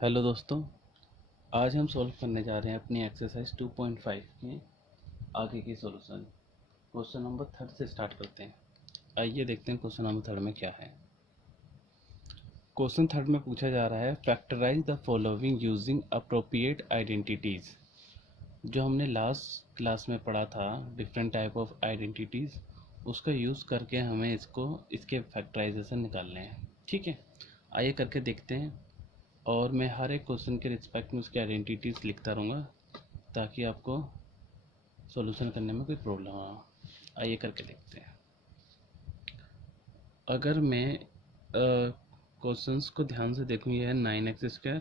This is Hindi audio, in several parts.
हेलो दोस्तों, आज हम सॉल्व करने जा रहे हैं अपनी एक्सरसाइज 2.5 के आगे की सॉल्यूशन। क्वेश्चन नंबर थर्ड से स्टार्ट करते हैं। आइए देखते हैं क्वेश्चन नंबर थर्ड में क्या है। क्वेश्चन थर्ड में पूछा जा रहा है factorise the following using appropriate identities. जो हमने लास्ट क्लास में पढ़ा था डिफरेंट टाइप ऑफ आइडेंटिटीज़, उसका यूज़ करके हमें इसके फैक्टराइजेशन निकालने हैं। ठीक है, आइए करके देखते हैं। और मैं हर एक क्वेश्चन के रिस्पेक्ट में उसकी आइडेंटिटीज़ लिखता रहूँगा ताकि आपको सॉल्यूशन करने में कोई प्रॉब्लम ना। आइए करके देखते हैं। अगर मैं क्वेश्चंस को ध्यान से देखूँ, यह है 9x²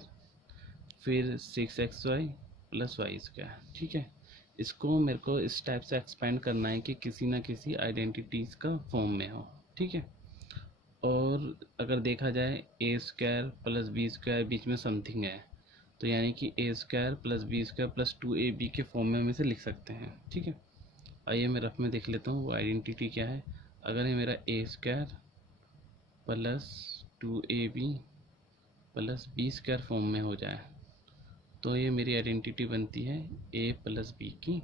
फिर 6xy प्लस वाई स्क्वायर। ठीक है, इसको मेरे को इस टाइप से एक्सपेंड करना है कि किसी ना किसी आइडेंटिटीज़ का फॉर्म में हो। ठीक है, और अगर देखा जाए a² प्लस b² बीच में समथिंग है, तो यानी कि a² plus b² plus 2ab के फॉर्म में हम इसे लिख सकते हैं। ठीक है, आइए मैं रफ में देख लेता हूँ वो आइडेंटिटी क्या है। अगर ये मेरा a² plus 2ab plus b² form में हो जाए तो ये मेरी आइडेंटिटी बनती है a प्लस बी की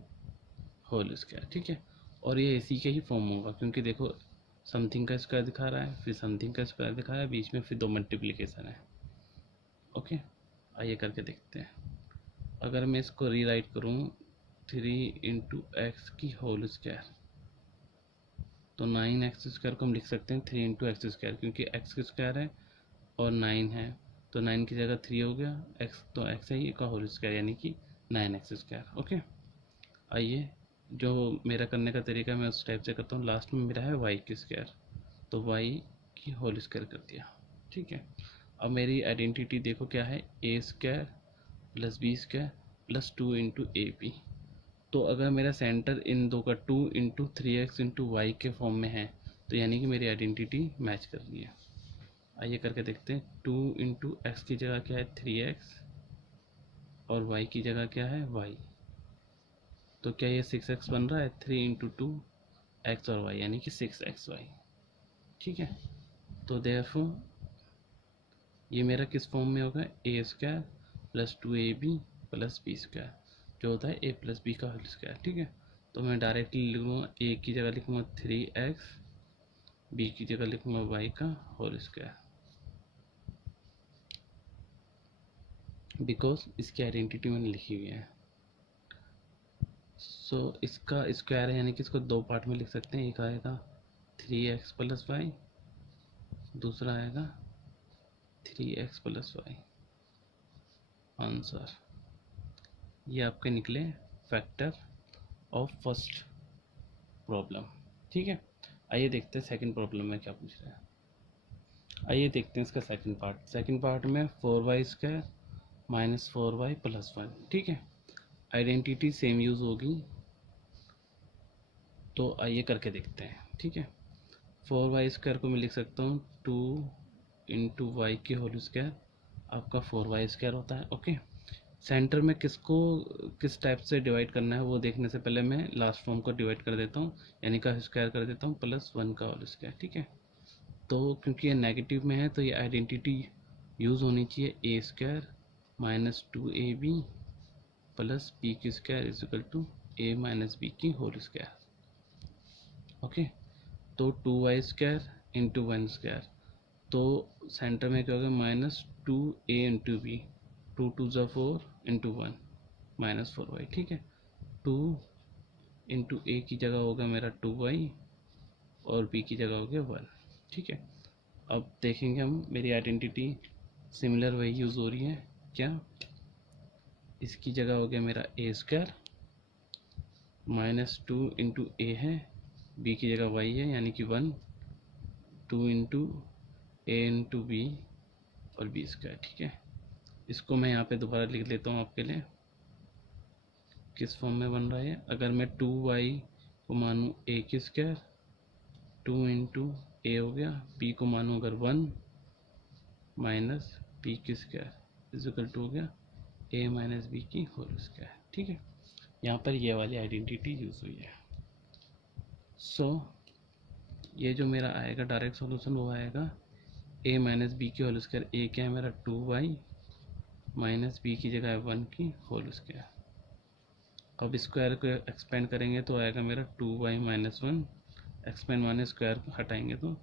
होल स्क्वायर। ठीक है, और ये इसी का ही फॉर्म होगा क्योंकि देखो समथिंग का स्क्वायर दिखा रहा है, फिर समथिंग का स्क्वायर दिखा रहा है, बीच में फिर दो मल्टीप्लिकेशन है। ओके, आइए करके देखते हैं। अगर मैं इसको रीराइट करूँ 3 × x की होल स्क्वायर, तो 9x² को हम लिख सकते हैं 3 × x² क्योंकि x की स्क्वायर है और 9 है, तो 9 की जगह 3 हो गया, x तो x है ही का होल स्क्वायर यानी कि 9x²। ओके, आइए जो मेरा करने का तरीका मैं उस टाइप से करता हूँ। लास्ट में मेरा है y की स्क्वायर, तो y की होल स्क्वायर कर दिया। ठीक है, अब मेरी आइडेंटिटी देखो क्या है, a² plus b² plus 2 × ab। तो अगर मेरा सेंटर इन दो का 2 × 3x × y के फॉर्म में है तो यानी कि मेरी आइडेंटिटी मैच कर रही है। आइए करके देखते हैं। 2 × x की जगह क्या है 3x और y की जगह क्या है y, तो क्या ये 6x बन रहा है। 3 × 2 x और y यानी कि 6xy। ठीक है, तो देयरफॉर ये मेरा किस फॉर्म में होगा, a² plus 2ab plus b² जो होता है a प्लस बी का होल स्क्वायर। ठीक है, तो मैं डायरेक्टली लिखूँगा a की जगह लिखूँगा 3x, b की जगह लिखूँगा y का होल स्क्वायर, बिकॉज इसकी आइडेंटिटी मैंने लिखी हुई है। सो इसका स्क्वायर है यानी कि इसको दो पार्ट में लिख सकते हैं। एक आएगा 3x प्लस वाई, दूसरा आएगा 3x प्लस वाई। आंसर ये आपके निकले फैक्टर ऑफ फर्स्ट प्रॉब्लम। ठीक है, आइए देखते हैं सेकंड प्रॉब्लम में क्या पूछ रहा है। आइए देखते हैं इसका सेकंड पार्ट। सेकंड पार्ट में 4y² माइनस 4y प्लस 1। ठीक है, आइडेंटिटी सेम यूज़ होगी, तो आइए करके देखते हैं। ठीक है, 4y² को मैं लिख सकता हूँ 2 × y की होल स्क्वायर, आपका 4y² होता है। ओके, सेंटर में किसको किस टाइप से डिवाइड करना है वो देखने से पहले मैं लास्ट फॉर्म को डिवाइड कर देता हूँ, यानी का स्क्वायर कर देता हूँ प्लस 1 का होल स्क्वायर। ठीक है, तो क्योंकि ये नेगेटिव में है तो ये आइडेंटिटी यूज़ होनी चाहिए a² minus 2ab plus b की square is equal to a minus B की होल स्क्वायर। ओके, तो 2y² इंटू 1², तो सेंटर में क्या होगा -2a × b, 2 2 ज़ा 4 इंटू 1 -4y। ठीक है, 2 इंटू a की जगह होगा मेरा 2y और b की जगह हो गया 1। ठीक है, अब देखेंगे हम मेरी आइडेंटिटी सिमिलर वही यूज़ हो रही है क्या। इसकी जगह हो गया मेरा a² -2 इंटू a है, b की जगह y है यानी कि 1, 2 इंटू a इंटू बी और b²। ठीक है, इसको मैं यहाँ पे दोबारा लिख लेता हूँ आपके लिए किस फॉर्म में बन रहा है। अगर मैं 2y को मानूँ a की स्क्वायर, 2 इंटू ए हो गया, b को मानूँ अगर 1 माइनस बी की स्क्वायर इज इक्वल टू हो गया a माइनस बी की होल स्क्वायर। ठीक है, यहाँ पर ये वाली आइडेंटिटी यूज़ हुई है। सो ये जो मेरा आएगा डायरेक्ट सॉल्यूशन वो आएगा a माइनस बी की होल स्क्वायर। a क्या है मेरा 2y माइनस बी की जगह है 1 की होल स्क्वायर। अब स्क्वायर को एक्सपेंड करेंगे तो आएगा मेरा 2y minus 1, expand minus square को हटाएंगे तो,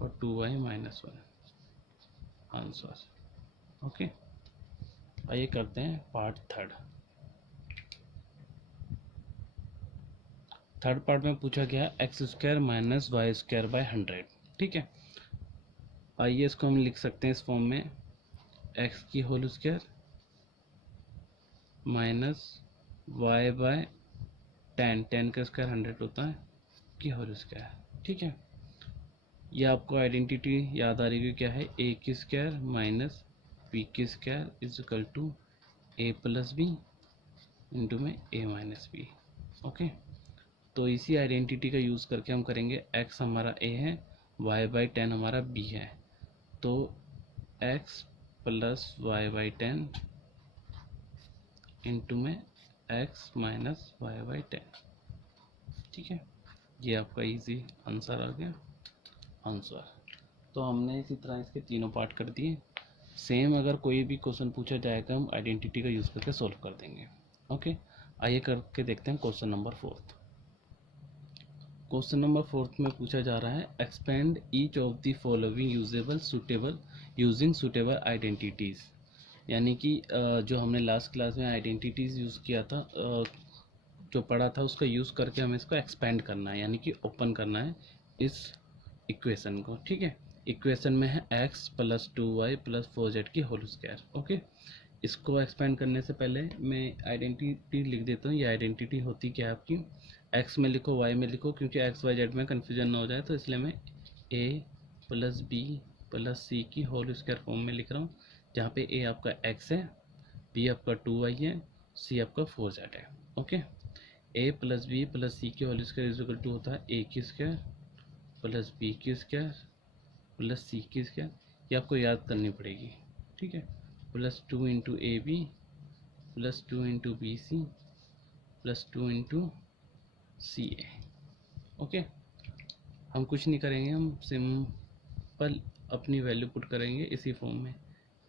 और 2y माइनस 1 आंसर। ओके, आइए करते हैं पार्ट थर्ड। थर्ड पार्ट में पूछा गया X square minus Y square by 100। ठीक है, आइए इसको हम लिख सकते हैं इस फॉर्म में, एक्स की whole square minus Y by 10 का स्क्वायर 100 होता है की होल स्क्वायर। ठीक है, ये आपको आइडेंटिटी याद आ रही है, क्या है, ए की स्क्वायर माइनस बी की square is equal to A plus B into में ए माइनस बी। ओके, तो इसी आइडेंटिटी का यूज़ करके हम करेंगे, एक्स हमारा ए है, वाई बाई 10 हमारा बी है, तो X plus Y by 10 into में एक्स माइनस वाई बाई 10। ठीक है, ये आपका इजी आंसर आ गया आंसर। तो हमने इसी तरह इसके तीनों पार्ट कर दिए। सेम अगर कोई भी क्वेश्चन पूछा जाएगा हम आइडेंटिटी का यूज़ करके सॉल्व कर देंगे। ओके, आइए करके देखते हैं क्वेश्चन नंबर 4। क्वेश्चन नंबर 4 में पूछा जा रहा है, expand each of the following usable suitable using suitable identities. यानी कि जो हमने लास्ट क्लास में आइडेंटिटीज़ यूज़ किया था, जो पढ़ा था, उसका यूज़ करके हमें इसको एक्सपेंड करना है, यानी कि ओपन करना है इस इक्वेशन को। ठीक है, इक्वेशन में है x plus 2y plus 4z की होल स्क्वायर। ओके, इसको एक्सपेंड करने से पहले मैं आइडेंटिटी लिख देता हूँ। ये आइडेंटिटी होती क्या है आपकी, x में लिखो, y में लिखो, क्योंकि x y z में कन्फ्यूजन ना हो जाए, तो इसलिए मैं a plus b plus c की होल स्क्वायर फॉर्म में लिख रहा हूँ, जहाँ पे a आपका x है, b आपका 2y है, c आपका 4z है। Okay, a plus b plus c की whole square is equal to होता है a की स्क्वायर प्लस बी की स्क्वायर प्लस सी की स्क्वायर, ये आपको याद करनी पड़ेगी। ठीक है, plus 2 into A b plus 2 into B c plus 2 into C a. Okay, हम कुछ नहीं करेंगे, हम सिंपल अपनी वैल्यू पुट करेंगे इसी फॉर्म में,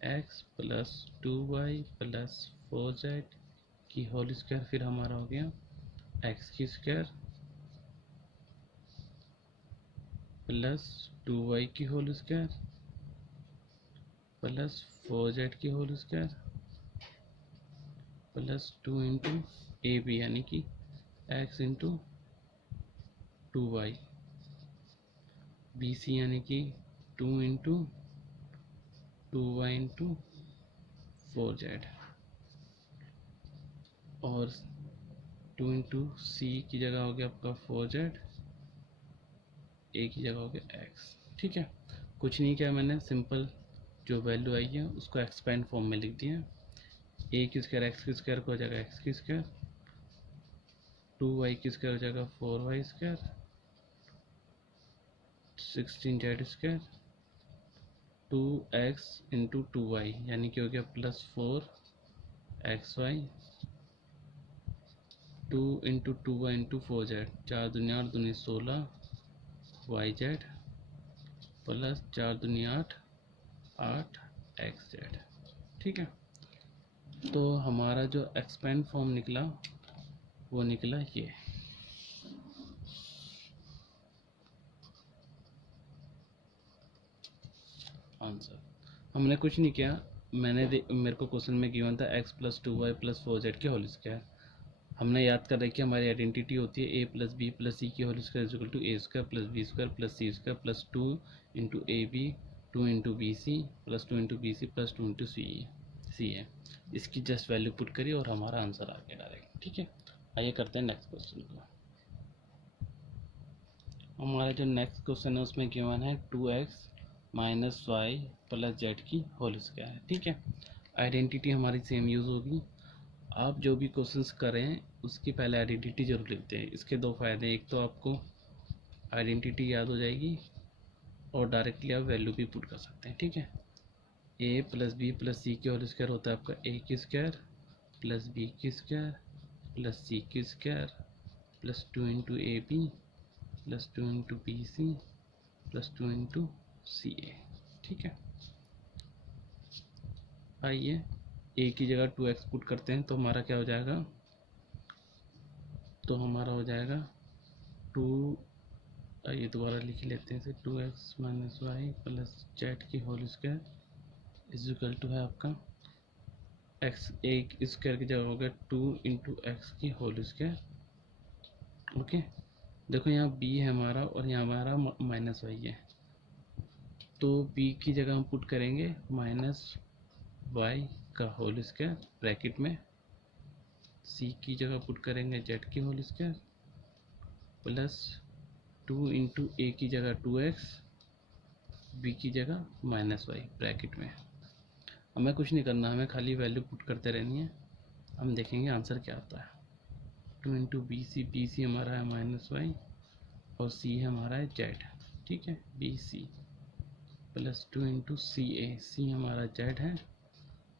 x plus 2y plus 4z की होल स्क्वायर, फिर हमारा हो गया x की स्क्वायर प्लस 2y की होल स्क्वायर प्लस 4z की whole square plus 2 into A B, यानी कि x into 2y, B C यानी कि 2 इंटू 2y इंटू 4z, और 2 इंटू सी की जगह हो गया आपका 4z, ए की जगह हो गया x। ठीक है, कुछ नहीं किया मैंने, सिंपल जो वैल्यू आई है उसको एक्सपेंड फॉर्म में लिख दिया। ए की स्क्वायर एक्स की स्क्वायर को हो जाएगा एक्स की स्क्वायर, 2y की स्क्वायर हो जाएगा 4y square, 16z square, 2x into 2y, यानी कि हो गया plus 4xy, 2 into 2y into 4z, 4 दुनिया 8 दुनी 16 yz प्लस 4 दुनी 8 8xz। ठीक है, तो हमारा जो एक्सपेंड फॉर्म निकला वो निकला ये। आंसर हमने कुछ नहीं किया, मेरे को क्वेश्चन में गिवन था x plus 2y plus 4z की होल स्क्वायर। हमने याद कर रखी हमारी आइडेंटिटी होती है a plus b plus c की whole square equal to a square plus B square plus C square plus 2 into A B 2 into B c plus 2 into B c plus 2 into c है। इसकी जस्ट वैल्यू पुट करिए और हमारा आंसर आ गया डायरेक्ट। ठीक है, आइए करते हैं नेक्स्ट क्वेश्चन को। हमारा जो नेक्स्ट क्वेश्चन है उसमें गिवन है 2x minus Y plus Z की होल स्क्वायर है। ठीक है, आइडेंटिटी हमारी सेम यूज़ होगी। आप जो भी क्वेश्चंस करें उसकी पहले आइडेंटिटी जरूर लिखते हैं। इसके दो फ़ायदे, एक तो आपको आइडेंटिटी याद हो जाएगी और डायरेक्टली आप वैल्यू भी पुट कर सकते हैं। ठीक है, a plus b plus c की होल स्क्वायर होता है आपका ए की स्क्वायर प्लस बी की स्क्वायर प्लस सी की square plus 2 into A b plus 2 into B c plus 2 into C a. ठीक है, आइए ए की जगह 2x पुट करते हैं तो हमारा क्या हो जाएगा, तो हमारा हो जाएगा 2, ये दोबारा लिख लेते हैं इसे, 2x minus Y plus Z की whole square is equal to है आपका एक्स, एक स्क्वायर की जगह हो गया 2 इंटू एक्स की होल स्क्वायर। ओके, देखो यहाँ b है हमारा और यहाँ हमारा माइनस वाई है, तो b की जगह हम पुट करेंगे माइनस वाई का होल स्क्वायर ब्रैकेट में, c की जगह पुट करेंगे z की whole square plus 2 into A की जगह 2x, b की जगह माइनस वाई ब्रैकेट में। हमें कुछ नहीं करना, हमें खाली वैल्यू पुट करते रहनी है, हम देखेंगे आंसर क्या आता है। 2 इंटू बी सी हमारा है माइनस वाई और c हमारा है z, ठीक है, बी सी प्लस 2 इंटू सी हमारा z है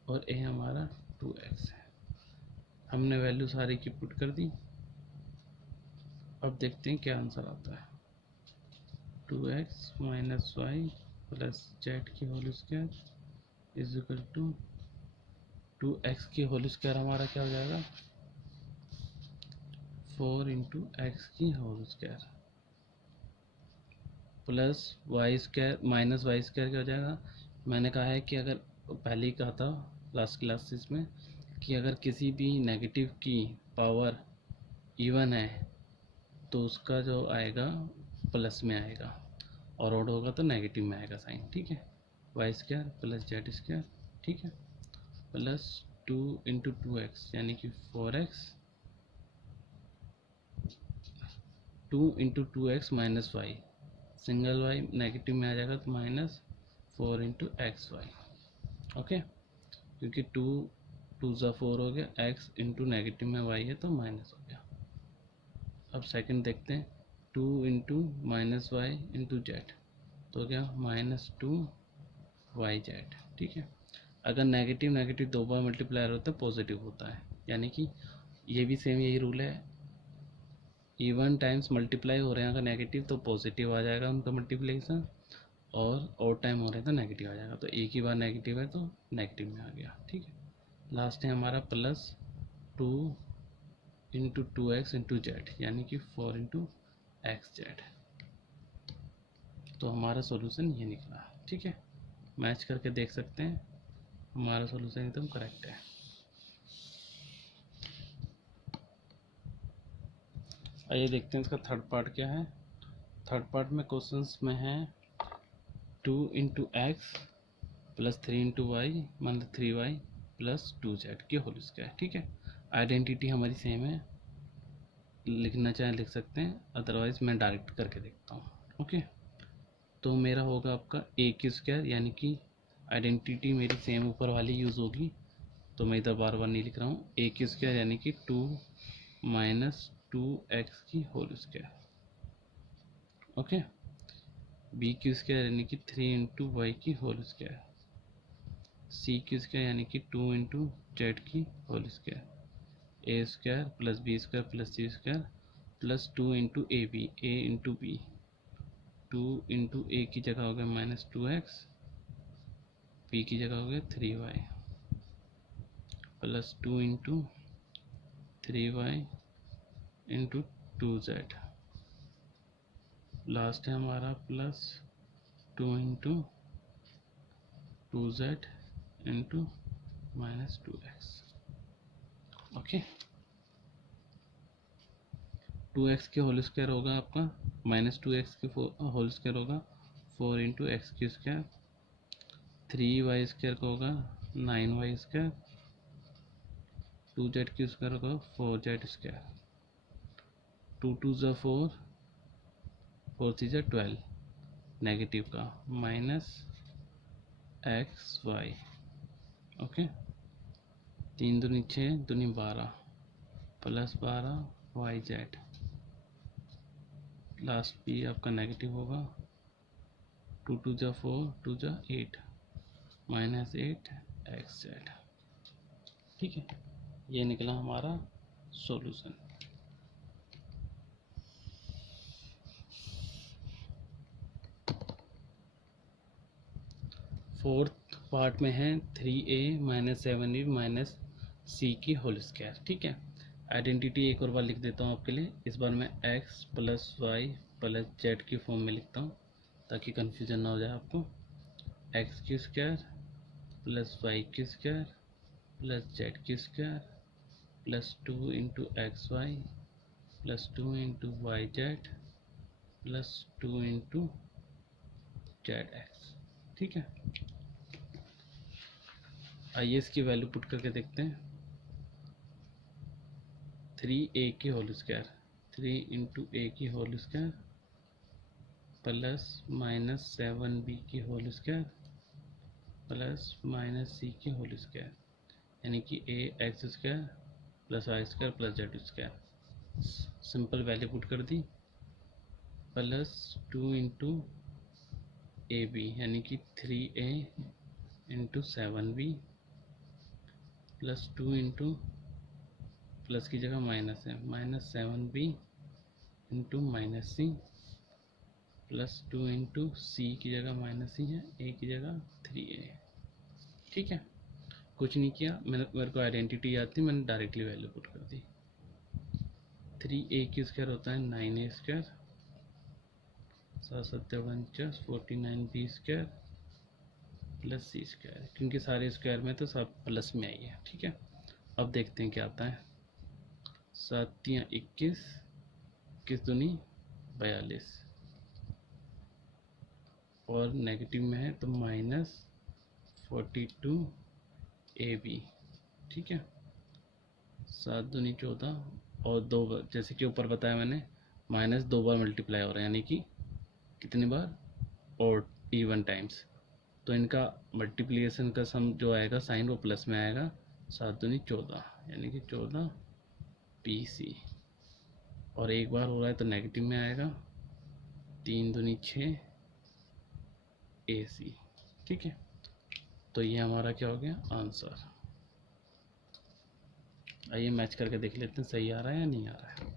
और a हमारा 2x है। हमने वैल्यू सारी की पुट कर दी, अब देखते हैं क्या आंसर आता है। 2x minus Y plus Z की whole square is equal to 2x की होल स्क्वायर हमारा क्या हो जाएगा 4 इंटू एक्स की whole square plus y square minus Y square क्या हो जाएगा। मैंने कहा है कि अगर पहले ही कहा था लास्ट क्लासेस में कि अगर किसी भी नेगेटिव की पावर इवन है तो उसका जो आएगा प्लस में आएगा और ऑड होगा तो नेगेटिव में आएगा साइन, ठीक है। Y square plus Z square, ठीक है, प्लस 2 इंटू 2x यानी कि 4x, 2 into 2x minus Y, single Y negative में आ जाएगा तो minus 4 into X Y. Okay, क्योंकि 2 ज़ा 4 हो गया, x इंटू नेगेटिव में y है तो माइनस हो गया। अब सेकंड देखते हैं, 2 into minus Y into Z तो हो गया माइनस 2 वाई जेड, ठीक है। अगर नेगेटिव नेगेटिव दो बार मल्टीप्लायर होता है पॉजिटिव होता है, यानी कि ये भी सेम यही रूल है, इवन टाइम्स मल्टीप्लाई हो रहे हैं अगर नेगेटिव तो पॉजिटिव आ जाएगा उनका मल्टीप्लिकेशन, और ऑड टाइम हो रहे हैं तो नेगेटिव आ जाएगा, तो एक ही बार नेगेटिव है तो नेगेटिव में आ गया, ठीक है। लास्ट है हमारा plus 2 into 2x into Z यानी कि 4 इंटू एक्स जेड, तो हमारा सॉल्यूशन ये निकला, ठीक है। मैच करके देख सकते हैं, हमारा सॉल्यूशन एकदम करेक्ट है। आइए देखते हैं इसका थर्ड पार्ट क्या है। थर्ड पार्ट में क्वेश्चंस में है 2 into X plus 3 into Y मतलब 3y प्लस 2z की होल स्क्वायर, ठीक है। आइडेंटिटी हमारी सेम है, लिखना चाहे लिख सकते हैं, अदरवाइज मैं डायरेक्ट करके देखता हूँ। ओके, तो मेरा होगा आपका ए की स्क्वायर यानी कि आइडेंटिटी मेरी सेम ऊपर वाली यूज़ होगी, तो मैं इधर बार बार नहीं लिख रहा हूँ। ए की स्क्वायर यानी कि 2 माइनस 2x की होल स्क्वायर, ओके। बी की स्क्वायर यानी कि 3 इंटू वाई की होल स्क्वायर, सी की स्क्वायर यानी कि 2 इंटू जेड की whole square, A square plus B square plus C square plus 2 into A B, A into B, 2 into A की जगह हो गया माइनस 2x, बी की जगह हो गया 3y plus 2 into 3y into 2z, last है हमारा plus 2 into 2z into minus 2x, okay. 2x के होल स्क्वायर होगा आपका माइनस 2x के होल स्क्वायर होगा 4 इंटू एक्स की स्क्वायर, 3y स्क्वायर का होगा 9y स्क्वायर, 2z की स्क्वायर होगा 4z स्क्वायर, 2 2 ज़ा 4, 4 3 ज़ा 12 नेगेटिव का माइनस एक्स वाई, ओके। 3 दूनी 6 दूनी 12 प्लस 12 वाई जेड, लास्ट भी आपका नेगेटिव होगा, 2 2 ज़ा 4 2 ज़ा 8 माइनस 8 एक्स जेड, ठीक है। ये निकला हमारा सॉल्यूशन। फोर्थ पार्ट में है 3a minus 7b minus c की होल स्क्वायर। ठीक है, आइडेंटिटी एक और बार लिख देता हूँ आपके लिए। इस बार मैं x plus Y plus Z की फॉर्म में लिखता हूँ ताकि कन्फ्यूजन ना हो जाए आपको। एक्स की स्क्वायर प्लस वाई की स्क्वायर प्लस जेड की square plus 2 into X Y plus 2 into Y Z plus 2 into Z X. ठीक है, आइए इसकी वैल्यू पुट करके देखते हैं। 3a की होल स्क्वायर 3 इंटू ए की whole square plus minus 7b की whole square plus minus c की होल स्क्वायर, यानी कि a x square plus y square plus Z square. Simple value put कर दी, प्लस 2 इंटू ए बी यानी कि 3a into 7b plus 2 into plus की जगह माइनस है minus 7b into minus c plus 2 into c की जगह माइनस सी है, ए की जगह 3a। ठीक है, कुछ नहीं किया, मेरे को आइडेंटिटी याद थी, मैंने डायरेक्टली वैल्यू पुट कर दी। 3a की स्क्वायर होता है 9a square, 7 49b square plus सी स्क्वायर, क्योंकि सारे स्क्वायर में तो सब प्लस में आई है। ठीक है, अब देखते हैं क्या आता है। 7 या 21, 21 दूनी 42 और नेगेटिव में है तो माइनस 42 ए बी। ठीक है, 7 दूनी 14 और 2 बार, जैसे कि ऊपर बताया मैंने, माइनस 2 बार मल्टीप्लाई हो रहा है, यानी कि कितनी बार, और इवन टाइम्स। तो इनका मल्टीप्लिकेशन का सम जो आएगा साइन वो प्लस में आएगा। 7 दूनी 14 यानी कि 14 पी सी, और एक बार हो रहा है तो नेगेटिव में आएगा। 3 दूनी 6 ए सी। ठीक है, तो ये हमारा क्या हो गया आंसर। आइए मैच करके देख लेते हैं सही आ रहा है या नहीं आ रहा है।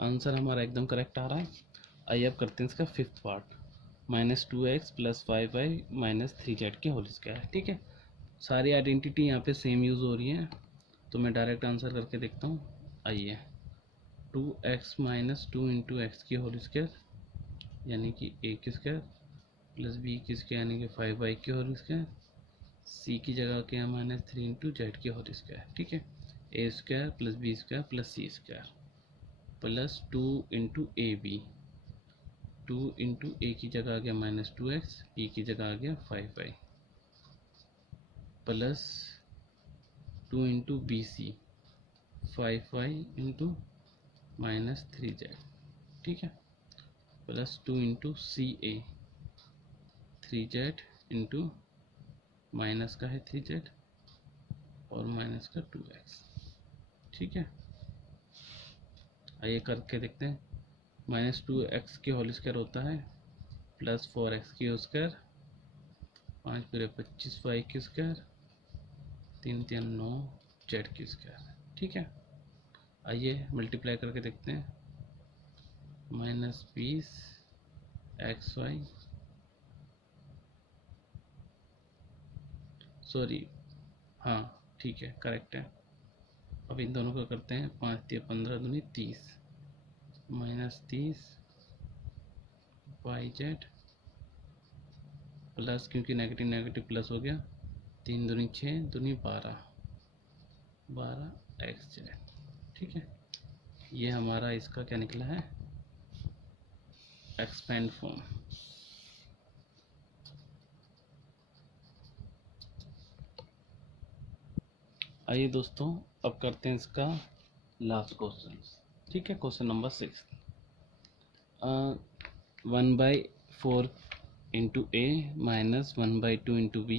आंसर हमारा एकदम करेक्ट आ रहा है। आइए अब करते हैं इसका fifth part, -2x plus 5y minus 3z के होल स्क्वायर। ठीक है, सारी आइडेंटिटी यहाँ पे सेम यूज़ हो रही है, तो मैं डायरेक्ट आंसर करके देखता हूँ। आइए, 2x माइनस 2 इंटू एक्स की होल स्क्वायर यानी कि a की स्क्वायर प्लस b की स्क्वायर यानी कि 5y की होल स्क्वायर, c की जगह क्या माइनस 3 इंटू जेड की होल स्क्वायर। ठीक है, a square plus b square plus c square plus 2 into A B, 2 into A की जगह आ गया -2x, बी की जगह आ गया 5y plus 2 into B C, 5y into minus 3z। ठीक है, plus 2 into C A, 3z into minus का है 3z और माइनस का 2x। ठीक है, आइए करके देखते हैं। -2x की होल स्क्वायर होता है प्लस 4x की होल स्क्वायर, 5 पूरे 25y की स्क्वायर, 3 3 9 जेड की स्क्वायर। ठीक है, आइए मल्टीप्लाई करके देखते हैं। -20 xy, सॉरी, हाँ ठीक है करेक्ट है। अब इन दोनों का करते हैं, 5 3 15 दूनी 30 -30 वाई जेड प्लस, क्योंकि नेगेटिव नेगेटिव प्लस हो गया, 3 दूनी 6 दूनी 12 एक्स जेड। ठीक है, ये हमारा इसका क्या निकला है, एक्सपेंड फॉर्म। आइए दोस्तों अब करते हैं इसका लास्ट क्वेश्चन। ठीक है, क्वेश्चन नंबर 6, 1/4 इंटू ए माइनस 1/2 इंटू बी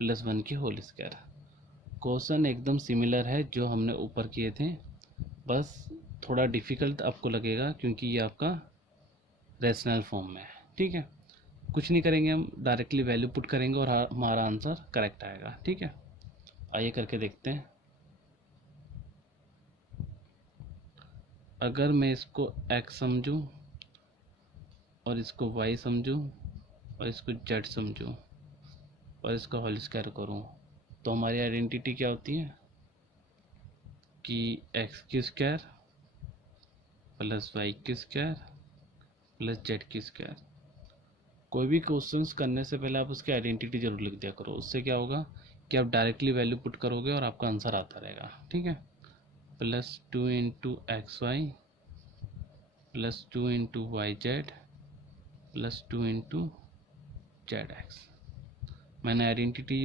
प्लस 1 की होल स्क्वायर। क्वेश्चन एकदम सिमिलर है जो हमने ऊपर किए थे, बस थोड़ा डिफ़िकल्ट आपको लगेगा क्योंकि ये आपका रेशनल फॉर्म में है। ठीक है, कुछ नहीं करेंगे, हम डायरेक्टली वैल्यू पुट करेंगे और हमारा आंसर करेक्ट आएगा। ठीक है, आइए करके देखते हैं। अगर मैं इसको x समझूं और इसको y समझूं और इसको z समझूं और इसका होल स्क्वायर करूं, तो हमारी आइडेंटिटी क्या होती है कि x की स्क्वायर प्लस y की स्क्वायर प्लस z की स्क्वायर। कोई भी क्वेश्चंस करने से पहले आप उसकी आइडेंटिटी जरूर लिख दिया करो। उससे क्या होगा कि आप डायरेक्टली वैल्यू पुट करोगे और आपका आंसर आता रहेगा। ठीक है, plus 2 into X Y plus 2 into Y Z plus 2 into Z X. मैंने आइडेंटिटी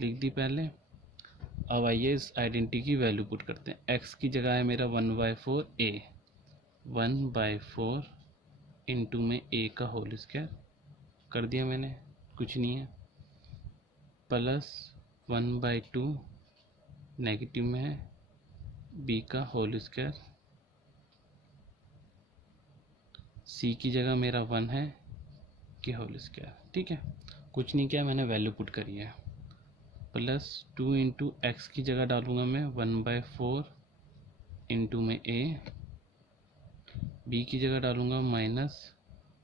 लिख दी पहले। अब आइए इस आइडेंटिटी की वैल्यू पुट करते हैं। एक्स की जगह है मेरा 1/4 ए, 1/4 इंटू में ए का होल स्क्वायर कर दिया मैंने, कुछ नहीं है, प्लस 1/2 नेगेटिव में है बी का होल स्क्वायर। सी की जगह मेरा 1 है कि होल स्क्वायर। ठीक है, कुछ नहीं किया, मैंने वैल्यू पुट करी है। प्लस 2 इंटू एक्स की जगह डालूंगा मैं 1/4 इंटू में ए, बी की जगह डालूंगा माइनस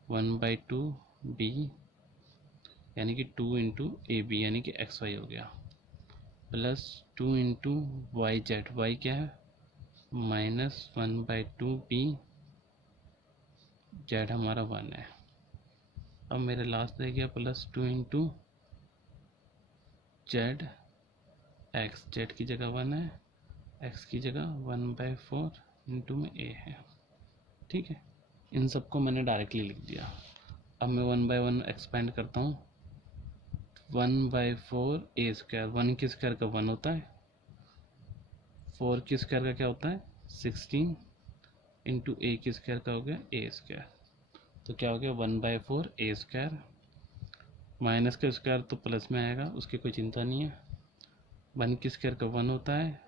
1/2 बी यानी कि 2 इंटू ए बी यानी कि एक्स वाई हो गया, plus 2 into Y Z, Y क्या है माइनस 1/2 बी, जेड हमारा 1 है। अब मेरे लास्ट रह गया plus 2 into Z x, Z की जगह 1 है, एक्स की जगह 1/4 इंटू में ए है। ठीक है, इन सबको मैंने डायरेक्टली लिख दिया। अब मैं 1 बाय 1 एक्सपेंड करता हूँ। 1/4 ए स्क्वायर, 1 की स्क्वायर का 1 होता है, 4 की स्क्वायर का क्या होता है 16 इंटू ए की स्क्वायर का हो गया ए स्क्वायर। तो क्या हो गया 1/4 ए स्क्वायर, माइनस का स्क्वायर तो प्लस में आएगा, उसकी कोई चिंता नहीं है। 1 की स्क्वायर का 1 होता है,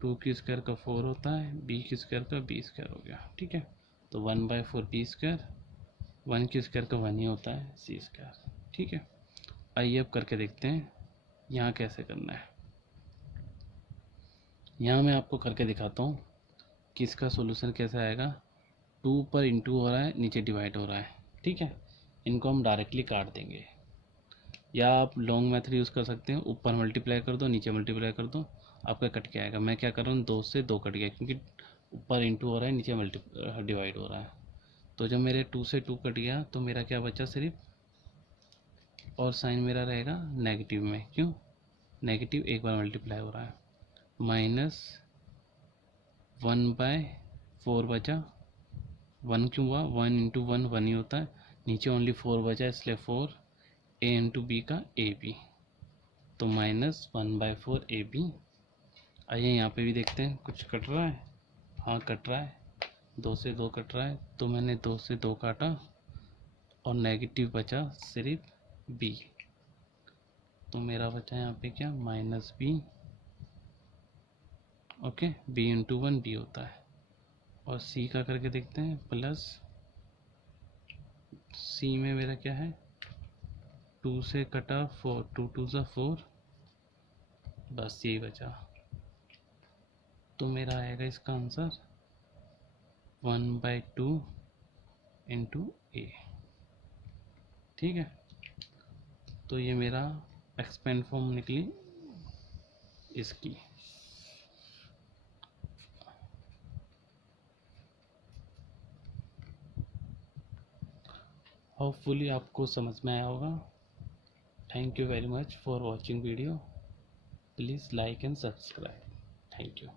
2 की स्क्वायर का 4 होता है, बी की स्क्वायर का बी स्क्वायर हो गया। ठीक है, तो 1/4 बी स्क्वायर, 1 की स्क्वायर का 1 ही होता है सी स्क्वायर। ठीक है, आइए अब करके देखते हैं यहाँ कैसे करना है। यहाँ मैं आपको करके दिखाता हूँ कि इसका सोल्यूशन कैसे आएगा। 2 पर इंटू हो रहा है, नीचे डिवाइड हो रहा है। ठीक है, इनको हम डायरेक्टली काट देंगे, या आप लॉन्ग मेथड यूज़ कर सकते हैं, ऊपर मल्टीप्लाई कर दो नीचे मल्टीप्लाई कर दो, आपका कट के आएगा। मैं क्या कर रहा हूँ 2 से 2 कट गया, क्योंकि ऊपर इंटू हो रहा है नीचे डिवाइड हो रहा है। तो जब मेरे 2 से 2 कट गया तो मेरा क्या बचा सिर्फ, और साइन मेरा रहेगा नेगेटिव में, क्यों नेगेटिव एक बार मल्टीप्लाई हो रहा है, माइनस 1/4 बचा। 1 क्यों हुआ, 1 इंटू 1 1 ही होता है, नीचे ओनली 4 बचा इसलिए 4 ए इंटू बी का ए बी, तो माइनस 1/4 ए बी। आइए यहाँ पे भी देखते हैं कुछ कट रहा है। हाँ कट रहा है, 2 से 2 कट रहा है, तो मैंने 2 से 2 काटा और नेगेटिव बचा सिर्फ बी, तो मेरा बचा यहाँ पे क्या minus B. Okay, B into 1 B होता है। और सी का करके देखते हैं, प्लस सी में मेरा क्या है 2 से कटा 4, 2 2 ज़ा 4, बस यही बचा, तो मेरा आएगा इसका आंसर 1/2 इंटू ए। ठीक है, तो ये मेरा एक्सपेंड फॉर्म निकली इसकी। होपफुली आपको समझ में आया होगा। Thank you very much for watching video, please like and subscribe. Thank you.